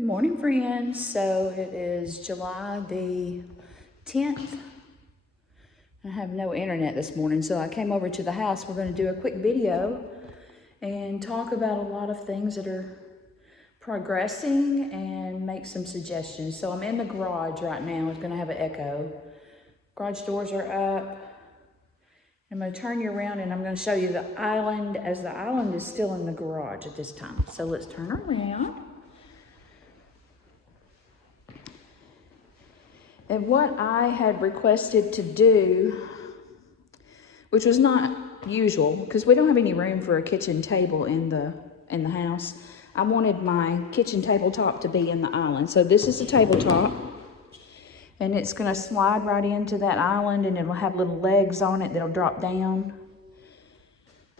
Good morning, friends. So it is July the 10th. I have no internet this morning, so I came over to the house. We're going to do a quick video and talk about a lot of things that are progressing and make some suggestions. So I'm in the garage right now. It's going to have an echo. Garage doors are up. I'm going to turn you around and I'm going to show you the island, as the island is still in the garage at this time. So let's turn around. And what I had requested to do, which was not usual, because we don't have any room for a kitchen table in the house. I wanted my kitchen tabletop to be in the island. So this is the tabletop, and it's gonna slide right into that island, and it'll have little legs on it that'll drop down.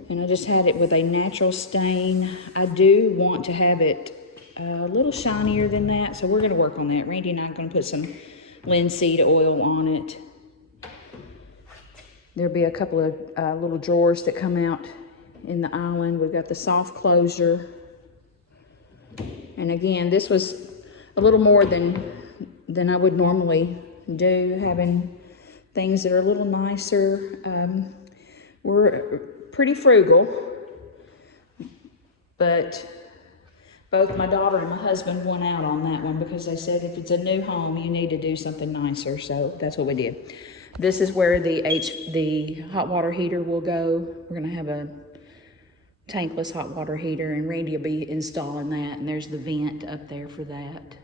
And I just had it with a natural stain. I do want to have it a little shinier than that, so we're gonna work on that. Randy and I are gonna put some linseed oil on it. There'll be a couple of little drawers that come out in the island. We've got the soft closure. And again, this was a little more than I would normally do, having things that are a little nicer. We're pretty frugal, but both my daughter and my husband won out on that one because they said if it's a new home, you need to do something nicer. So that's what we did. This is where the hot water heater will go. We're gonna have a tankless hot water heater, and Randy will be installing that, and there's the vent up there for that.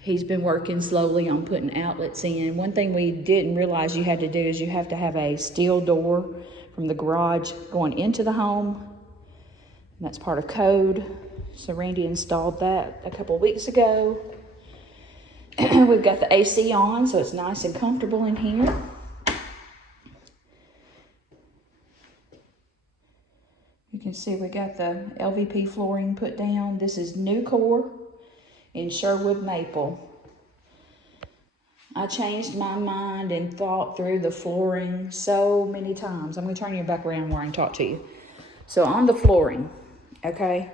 He's been working slowly on putting outlets in. One thing we didn't realize you had to do is you have to have a steel door from the garage going into the home. And that's part of code. So Randy installed that a couple of weeks ago. We've got the AC on, so it's nice and comfortable in here. You can see we got the LVP flooring put down. This is new core in Sherwood maple. I changed my mind and thought through the flooring so many times. I'm going to turn you back around where I can talk to you. So on the flooring, okay,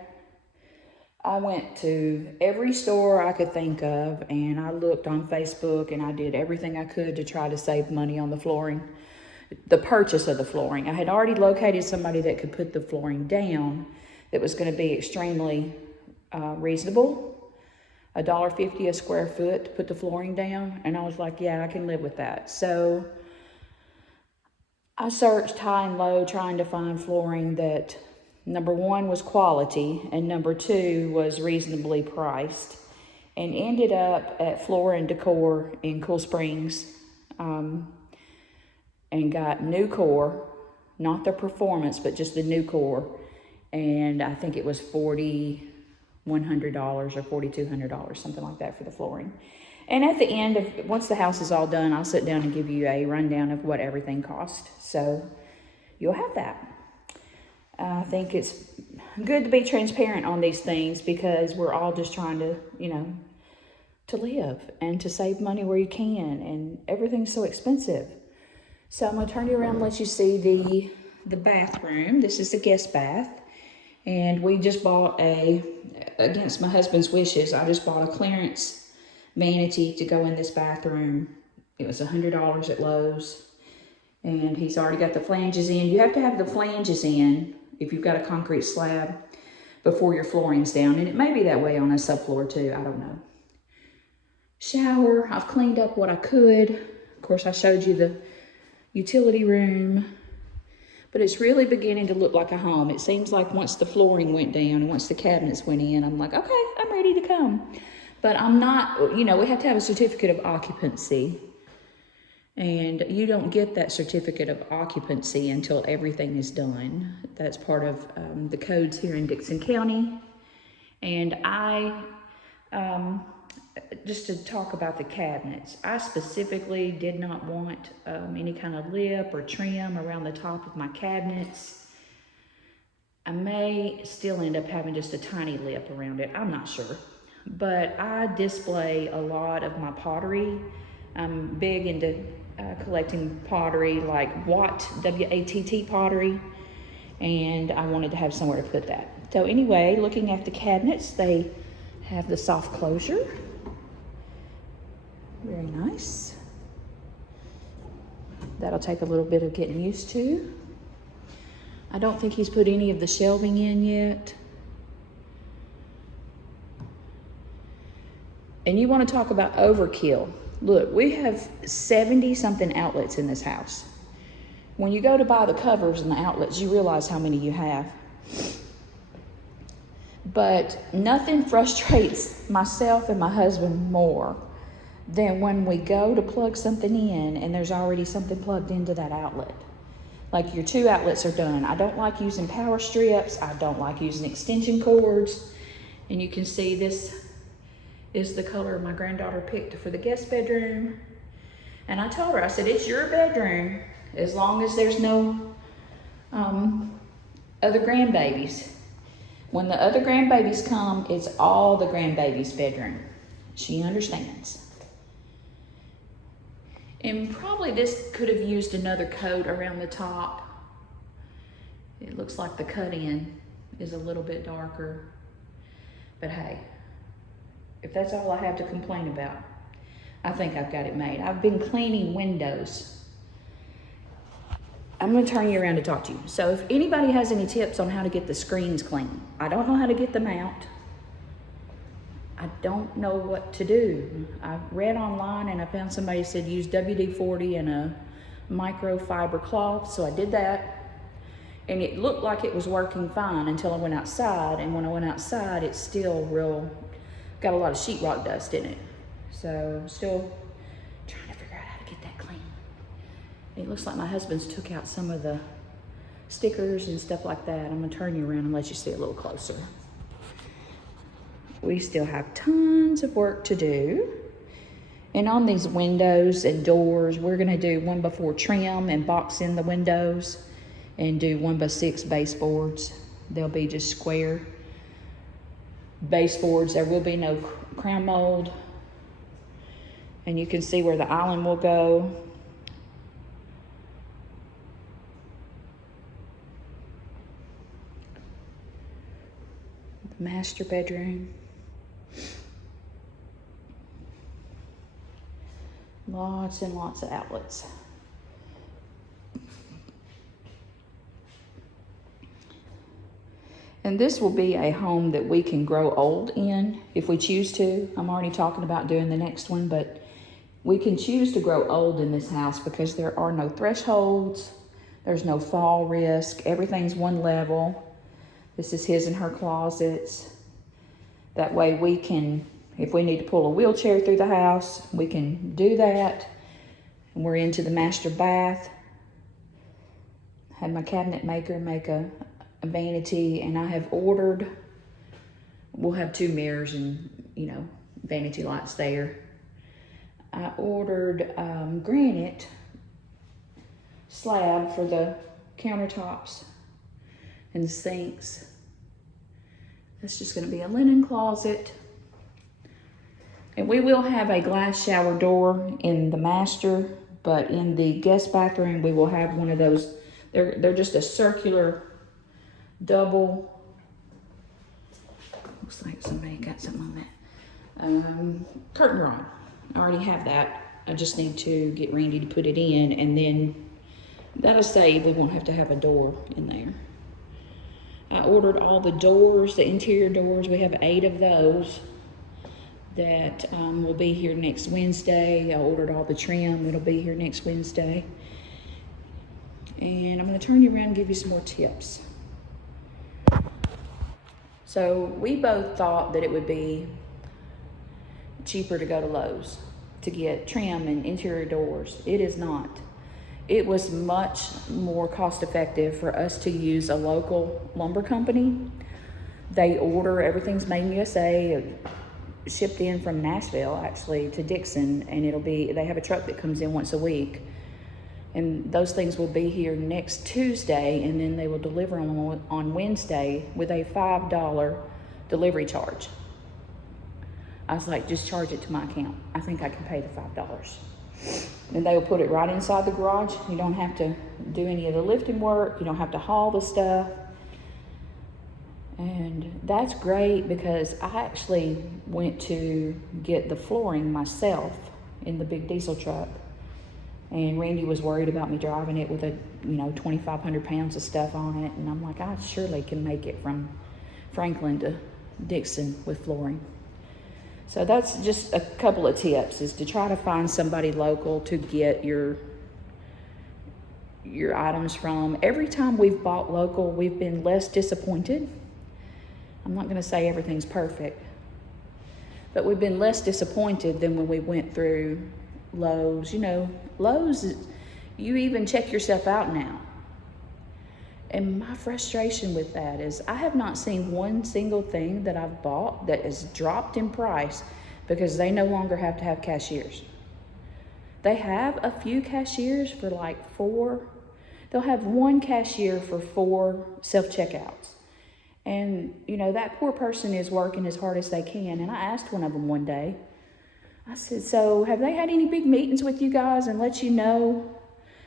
I went to every store I could think of, and I looked on Facebook, and I did everything I could to try to save money on the flooring, the purchase of the flooring. I had already located somebody that could put the flooring down that was going to be extremely reasonable, $1.50 a square foot to put the flooring down, and I was like, yeah, I can live with that. So I searched high and low trying to find flooring that, number one, was quality, and number two, was reasonably priced, and ended up at Floor & Decor in Cool Springs, and got new core, not the performance, but just the new core, and I think it was $4,100 or $4,200, something like that for the flooring. And at the end once the house is all done, I'll sit down and give you a rundown of what everything cost. So you'll have that. I think it's good to be transparent on these things because we're all just trying to, to live and to save money where you can, and everything's so expensive. So I'm going to turn you around and let you see the bathroom. This is the guest bath. And we just bought against my husband's wishes, I just bought a clearance vanity to go in this bathroom. It was $100 at Lowe's. And he's already got the flanges in. You have to have the flanges in if you've got a concrete slab before your flooring's down. And it may be that way on a subfloor too, I don't know. Shower, I've cleaned up what I could. Of course, I showed you the utility room. But it's really beginning to look like a home. It seems like once the flooring went down and once the cabinets went in, I'm like, okay, I'm ready to come. But I'm not, we have to have a certificate of occupancy. And you don't get that certificate of occupancy until everything is done. That's part of the codes here in Dixon County. And just to talk about the cabinets, I specifically did not want any kind of lip or trim around the top of my cabinets. I may still end up having just a tiny lip around it, I'm not sure. But I display a lot of my pottery. I'm big into collecting pottery, like WATT pottery, and I wanted to have somewhere to put that. So anyway, looking at the cabinets, they Have the soft closure. Very nice. That'll take a little bit of getting used to. I don't think he's put any of the shelving in yet. And you want to talk about overkill. Look, we have 70 something outlets in this house. When you go to buy the covers and the outlets, you realize how many you have. But nothing frustrates myself and my husband more than when we go to plug something in and there's already something plugged into that outlet. Like your 2 outlets are done. I don't like using power strips. I don't like using extension cords. And you can see this is the color my granddaughter picked for the guest bedroom. And I told her, I said, it's your bedroom as long as there's no other grandbabies. When the other grandbabies come, it's all the grandbabies' bedroom. She understands. And probably this could have used another coat around the top. It looks like the cut-in is a little bit darker. But hey, if that's all I have to complain about, I think I've got it made. I've been cleaning windows. I'm gonna turn you around to talk to you. So if anybody has any tips on how to get the screens clean, I don't know how to get them out. I don't know what to do. I read online and I found somebody said use WD-40 and a microfiber cloth, so I did that. And it looked like it was working fine until I went outside, and when I went outside, it's still got a lot of sheetrock dust in it. So still trying to figure out how to get that clean. It looks like my husband's took out some of the stickers and stuff like that. I'm gonna turn you around and let you see a little closer. We still have tons of work to do. And on these windows and doors, we're gonna do 1x4 trim and box in the windows and do 1x6 baseboards. They'll be just square baseboards. There will be no crown mold. And you can see where the island will go. The master bedroom. Lots and lots of outlets. And this will be a home that we can grow old in if we choose to. I'm already talking about doing the next one, but we can choose to grow old in this house because there are no thresholds. There's no fall risk. Everything's one level. This is his and her closets. That way we can, if we need to pull a wheelchair through the house, we can do that. And we're into the master bath. Had my cabinet maker make a vanity, and I have ordered, we'll have 2 mirrors and, you know, vanity lights there. I ordered granite slab for the countertops and the sinks. That's just going to be a linen closet. And we will have a glass shower door in the master, but in the guest bathroom we will have one of those. They're just a circular double. Looks like somebody got something on that. Curtain rod. I already have that. I just need to get Randy to put it in, and then that'll save. We won't have to have a door in there. I ordered all the doors, the interior doors. We have 8 of those that will be here next Wednesday. I ordered all the trim. It'll be here next Wednesday. And I'm going to turn you around and give you some more tips. So we both thought that it would be cheaper to go to Lowe's to get trim and interior doors. It is not. It was much more cost effective for us to use a local lumber company. They order, everything's made in USA, shipped in from Nashville actually to Dixon, and they have a truck that comes in once a week. And those things will be here next Tuesday, and then they will deliver them on Wednesday with a $5 delivery charge. I was like, just charge it to my account. I think I can pay the $5. And they will put it right inside the garage. You don't have to do any of the lifting work. You don't have to haul the stuff. And that's great because I actually went to get the flooring myself in the big diesel truck. And Randy was worried about me driving it with 2,500 pounds of stuff on it. And I'm like, I surely can make it from Franklin to Dixon with flooring. So that's just a couple of tips, is to try to find somebody local to get your items from. Every time we've bought local, we've been less disappointed. I'm not going to say everything's perfect, but we've been less disappointed than when we went through Lowe's. Lowe's, you even check yourself out now. And my frustration with that is I have not seen one single thing that I've bought that has dropped in price because they no longer have to have cashiers. They have a few cashiers for like 4. They'll have one cashier for 4 self-checkouts. And, that poor person is working as hard as they can. And I asked one of them one day, I said, so have they had any big meetings with you guys and let you know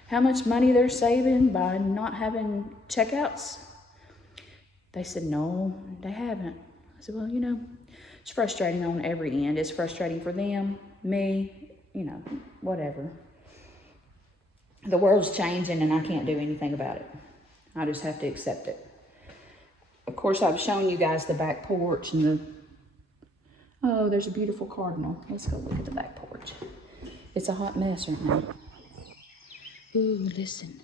how much money they're saving by not having checkouts? They said, no, they haven't. I said, well, it's frustrating on every end. It's frustrating for them, me, whatever. The world's changing and I can't do anything about it. I just have to accept it. Of course, I've shown you guys the back porch and oh, there's a beautiful cardinal. Let's go look at the back porch. It's a hot mess right now. Ooh, listen.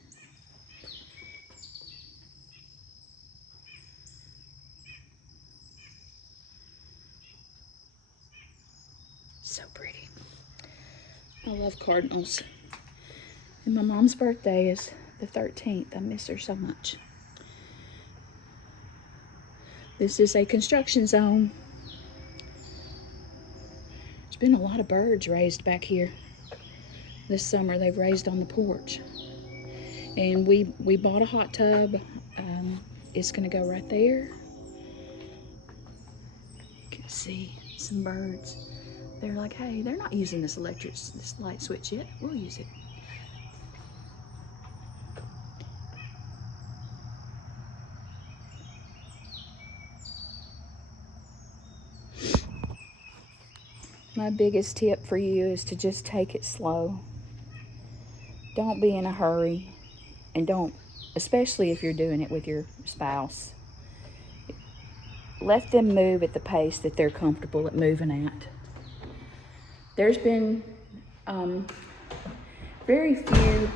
So pretty. I love cardinals. And my mom's birthday is the 13th. I miss her so much. This is a construction zone. There's been a lot of birds raised back here. This summer they've raised on the porch. And we bought a hot tub. It's gonna go right there. You can see some birds. They're like, hey, they're not using this light switch yet. We'll use it. My biggest tip for you is to just take it slow. Don't be in a hurry, and don't, especially if you're doing it with your spouse, let them move at the pace that they're comfortable at moving at. There's been very few,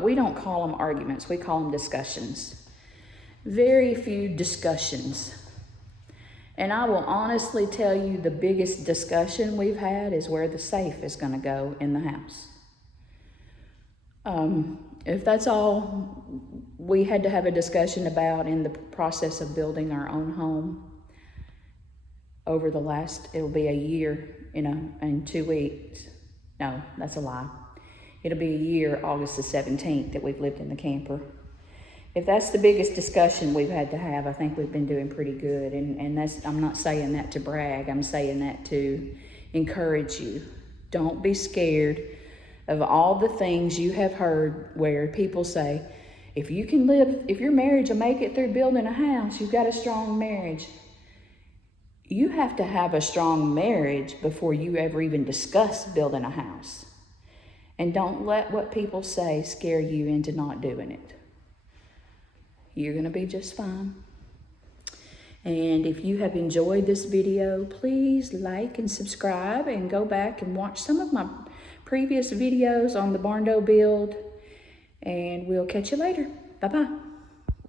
we don't call them arguments, we call them discussions. Very few discussions. And I will honestly tell you the biggest discussion we've had is where the safe is going to go in the house. If that's all we had to have a discussion about in the process of building our own home over the last, it'll be a year, in 2 weeks. No, that's a lie. It'll be a year, August the 17th, that we've lived in the camper. If that's the biggest discussion we've had to have, I think we've been doing pretty good. And that's, I'm not saying that to brag. I'm saying that to encourage you. Don't be scared of all the things you have heard where people say, if your marriage will make it through building a house, you've got a strong marriage. You have to have a strong marriage before you ever even discuss building a house. And don't let what people say scare you into not doing it. You're going to be just fine. And if you have enjoyed this video, please like and subscribe and go back and watch some of my previous videos on the barndo build. And we'll catch you later. Bye-bye.